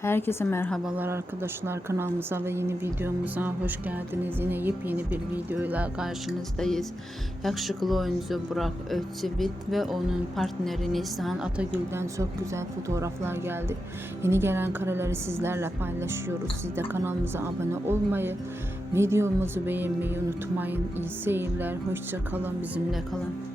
Herkese merhabalar arkadaşlar, kanalımıza ve yeni videomuza hoş geldiniz. Yine yepyeni bir videoyla karşınızdayız. Yakışıklı oyuncu Burak Özçivit ve onun partneri Neslihan Atagül'den çok güzel fotoğraflar geldi. Yeni gelen kareleri sizlerle paylaşıyoruz. Siz de kanalımıza abone olmayı, videomuzu beğenmeyi unutmayın. İyi seyirler, hoşça kalın, bizimle kalın.